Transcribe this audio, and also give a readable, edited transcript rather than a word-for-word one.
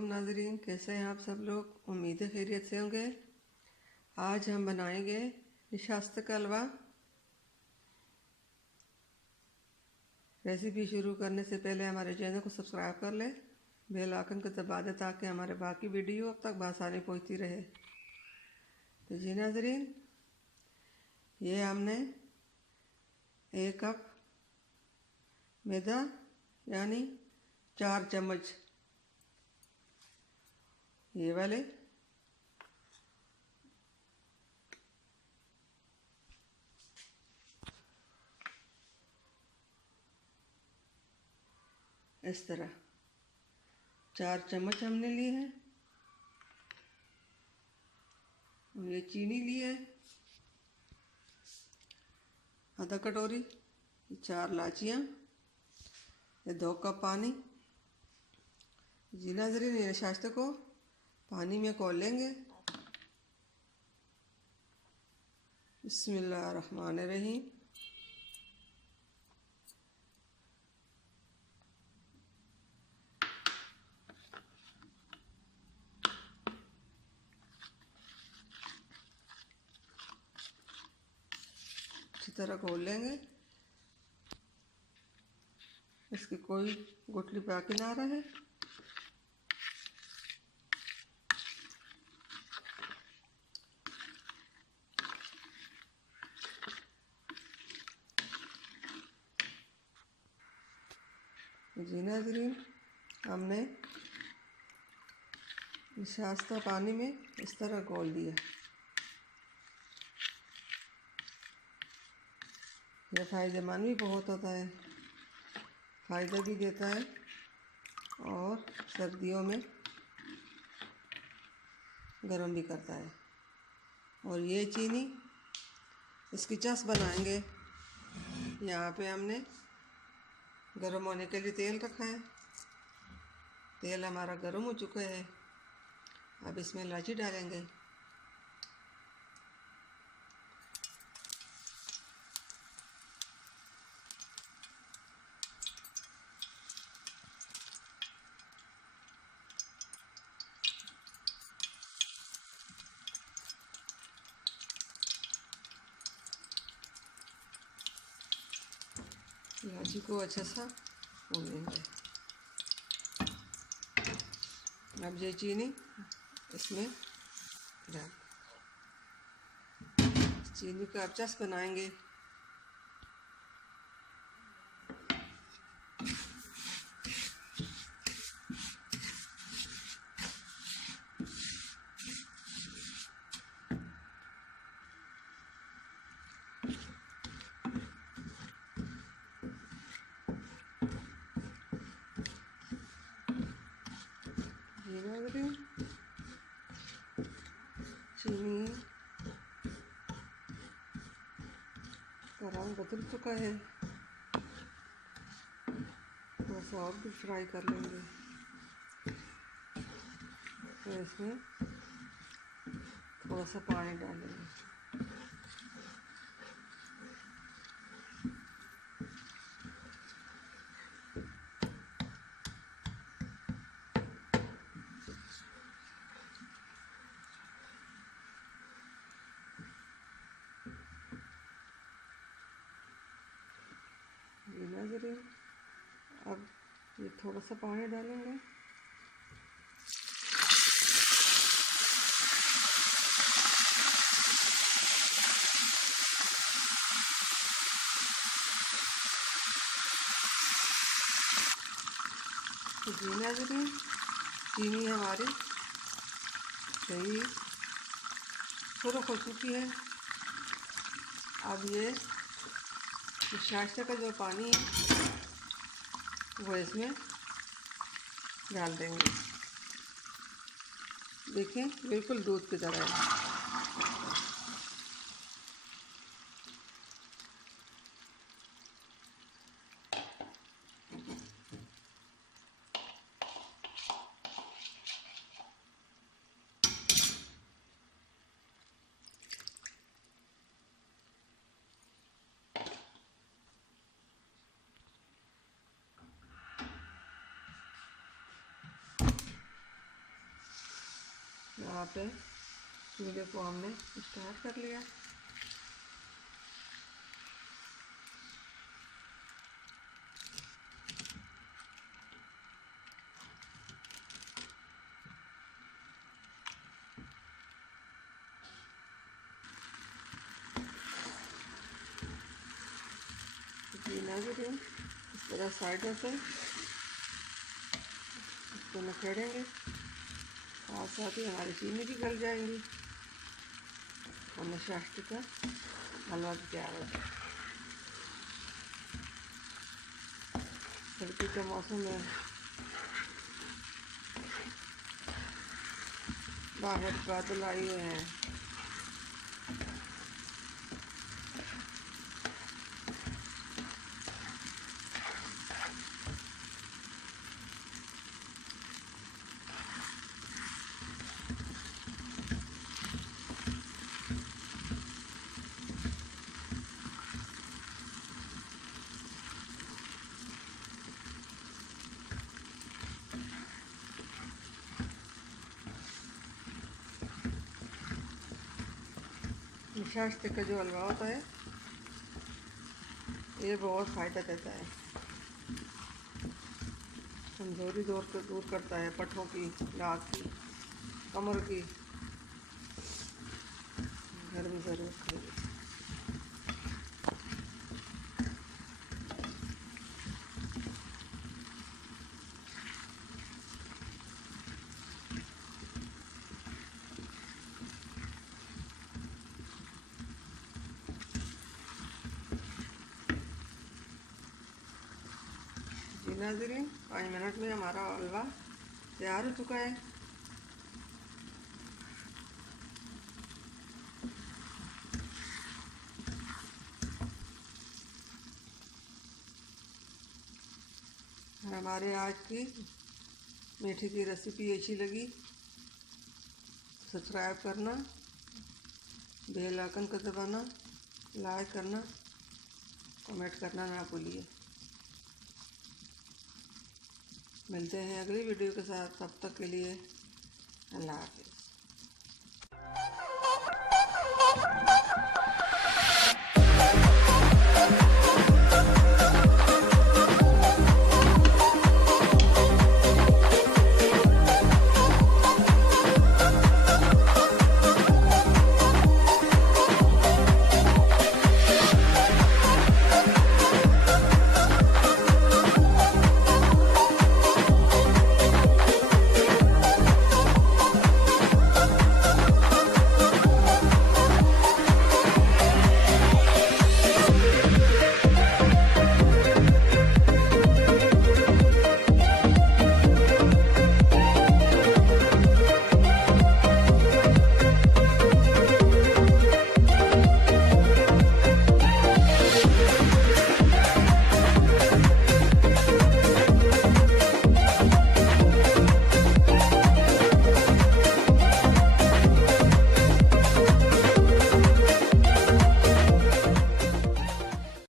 अस्सलामुअलैकुम नाज़रीन, कैसे हैं आप सब लोग। उम्मीद है खैरियत से होंगे। आज हम बनाएंगे निशास्त का हलवा। रेसिपी शुरू करने से पहले हमारे चैनल को सब्सक्राइब कर लें, बेल आइकन को दबा दें ताकि हमारे बाकी वीडियो अब तक बआसानी पहुंचती रहे। तो जी नाज़रीन, ये हमने 1 कप मैदा यानी 4 चम्मच ये वाले इस तरह 4 चम्मच हमने लिए हैं। ये चीनी ली है आधा कटोरी, 4 इलायचियाँ, ये 2 कप पानी। जी नाज़रीन, ये निशास्त को पानी में खोल लेंगे। बिस्मिल्लाहिर्रहमानिर्रहीम। अच्छी तरह खोल लेंगे, इसकी कोई गुठली बाकी ना रहे। जी नाज़रीन, हमने निशास्ता पानी में इस तरह घोल दिया। यह फ़ायदेमंद भी बहुत होता है, फ़ायदा भी देता है और सर्दियों में गर्म भी करता है। और ये चीनी इसकी चस बनाएंगे। यहाँ पे हमने गर्म होने के लिए तेल रखा है। तेल हमारा गर्म हो चुका है। अब इसमें इलायची डालेंगे। इलायची को अच्छा सा भून लेंगे। अब ये चीनी इसमें डाल, चीनी का अब चस बनाएंगे। चीनी का रंग बदल चुका है, थोड़ा सा और भी फ्राई कर लेंगे। तो इसमें थोड़ा सा पानी डालेंगे। नाज़रीन, अब ये थोड़ा सा पानी डालेंगे। तो जी नाज़रीन, चीनी हमारी सही सुरख हो चुकी है। अब ये निशास्ता का जो पानी है वो इसमें डाल देंगे। देखें, बिल्कुल दूध की तरह है। यहाँ पे चूल्हे को हमने स्टार्ट कर लिया। नाज़रीन, इस तरह साइडों से इसको नखेड़ेंगे, साथ साथ ही हमारी चीनी भी गल जाएंगी और नशाश्ती का हलवा भी तैयार हो जाएगा। सर्दी के मौसम में बाहर बादल आए हुए हैं। नशाश्ते का जो हलवा होता है ये बहुत फ़ायदा देता है, कमज़ोरी दूर करता है, पट्टों की, लात की, कमर की। घर में ज़रूर खाइए। जी नाज़रीन, 5 मिनट में हमारा हलवा तैयार हो चुका है। हमारे आज की मीठी की रेसिपी अच्छी लगी, सब्सक्राइब करना, बेल आइकन को दबाना, लाइक करना, कमेंट करना ना भूलिए। मिलते हैं अगली वीडियो के साथ, तब तक के लिए अल्लाह हाफ़िज़।